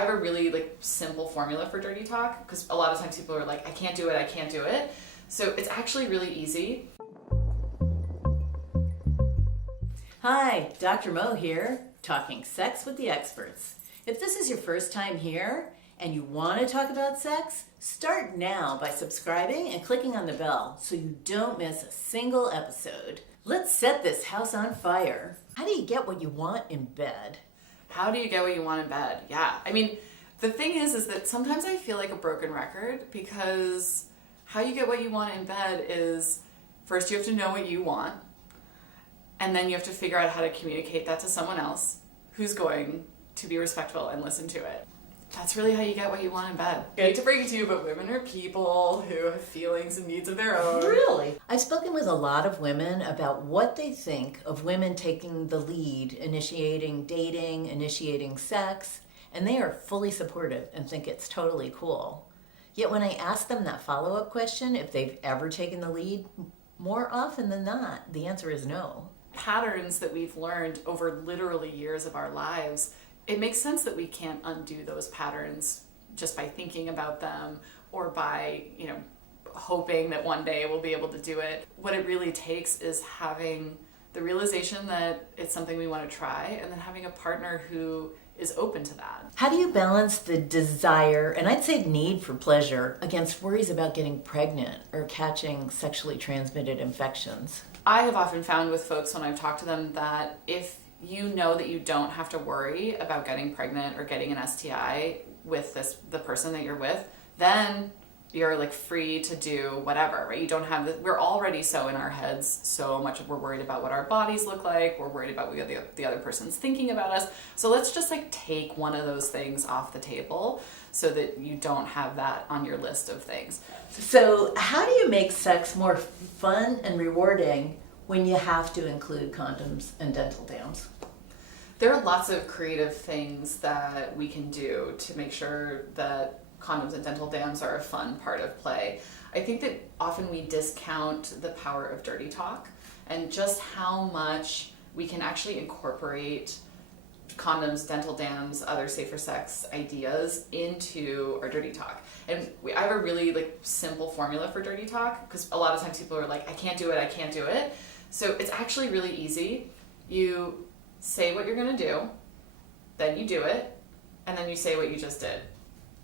have a really like simple formula for dirty talk, because a lot of times people are like, I can't do it, I can't do it. So it's actually really easy. Hi, Dr. Mo here, talking sex with the experts. If this is your first time here and you want to talk about sex, start now by subscribing and clicking on the bell so you don't miss a single episode. Let's set this house on fire. How do you get what you want in bed? How do you get what you want in bed? Yeah. I mean, the thing is that sometimes I feel like a broken record, because how you get what you want in bed is, first you have to know what you want, and then you have to figure out how to communicate that to someone else who's going to be respectful and listen to it. That's really how you get what you want in bed. I hate to break it to you, but women are people who have feelings and needs of their own. Really? I've spoken with a lot of women about what they think of women taking the lead, initiating dating, initiating sex, and they are fully supportive and think it's totally cool. Yet when I ask them that follow-up question, if they've ever taken the lead, more often than not, the answer is no. Patterns that we've learned over literally years of our lives, it makes sense that we can't undo those patterns just by thinking about them or by, hoping that one day we'll be able to do it. What it really takes is having the realization that it's something we want to try, and then having a partner who is open to that. How do you balance the desire, and I'd say need for pleasure, against worries about getting pregnant or catching sexually transmitted infections? I have often found with folks when I've talked to them that if you know that you don't have to worry about getting pregnant or getting an STI with the person that you're with, then you're like free to do whatever, right? You don't have we're already so in our heads, so much we're worried about what our bodies look like, we're worried about what the other person's thinking about us. So let's just like take one of those things off the table so that you don't have that on your list of things. So how do you make sex more fun and rewarding when you have to include condoms and dental dams? There are lots of creative things that we can do to make sure that condoms and dental dams are a fun part of play. I think that often we discount the power of dirty talk and just how much we can actually incorporate condoms, dental dams, other safer sex ideas into our dirty talk. And I have a really like simple formula for dirty talk, because a lot of times people are like, I can't do it, I can't do it. So it's actually really easy. You say what you're gonna do, then you do it, and then you say what you just did.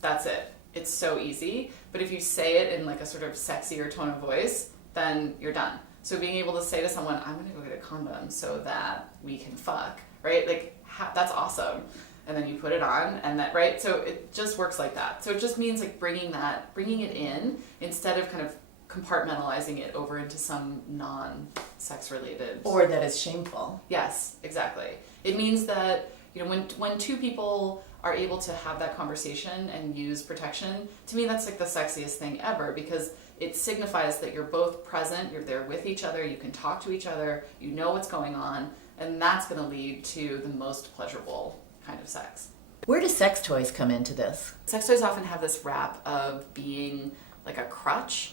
That's it. It's so easy. But if you say it in like a sort of sexier tone of voice, then you're done. So being able to say to someone, I'm gonna go get a condom so that we can fuck, right? Like that's awesome. And then you put it on, and that, right? So it just works like that. So it just means like bringing it in instead of kind of compartmentalizing it over into some non-sex related. Or that is shameful. Yes, exactly. It means that, when two people are able to have that conversation and use protection, to me that's like the sexiest thing ever, because it signifies that you're both present, you're there with each other, you can talk to each other, you know what's going on, and that's going to lead to the most pleasurable kind of sex. Where do sex toys come into this? Sex toys often have this rap of being like a crutch,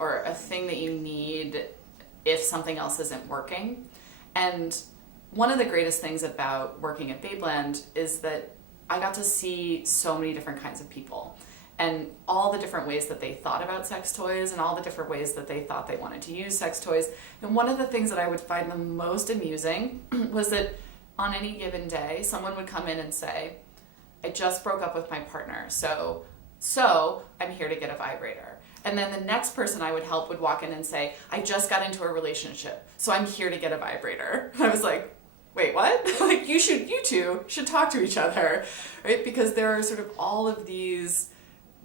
or a thing that you need if something else isn't working. And one of the greatest things about working at Babeland is that I got to see so many different kinds of people and all the different ways that they thought about sex toys and all the different ways that they thought they wanted to use sex toys. And one of the things that I would find the most amusing was that on any given day, someone would come in and say, I just broke up with my partner, so I'm here to get a vibrator. And then the next person I would help would walk in and say, I just got into a relationship, so I'm here to get a vibrator. And I was like, wait, what? Like you two should talk to each other, right? Because there are sort of all of these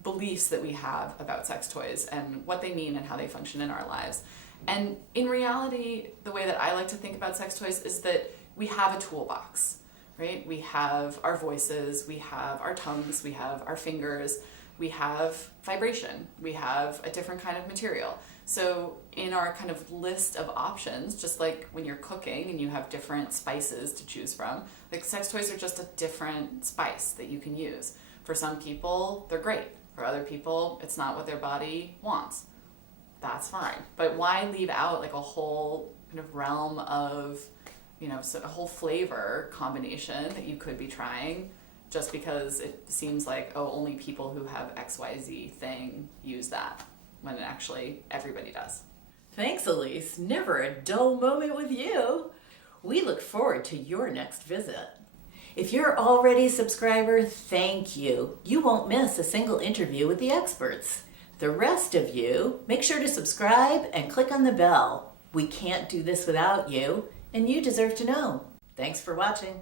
beliefs that we have about sex toys and what they mean and how they function in our lives. And in reality, the way that I like to think about sex toys is that we have a toolbox, right? We have our voices, we have our tongues, we have our fingers, we have vibration, we have a different kind of material. So in our kind of list of options, just like when you're cooking and you have different spices to choose from, like sex toys are just a different spice that you can use. For some people, they're great. For other people, it's not what their body wants. That's fine. But why leave out like a whole kind of realm of, so a whole flavor combination that you could be trying just because it seems like, oh, only people who have XYZ thing use that, when actually everybody does. Thanks, Elise. Never a dull moment with you. We look forward to your next visit. If you're already a subscriber, thank you. You won't miss a single interview with the experts. The rest of you, make sure to subscribe and click on the bell. We can't do this without you, and you deserve to know. Thanks for watching.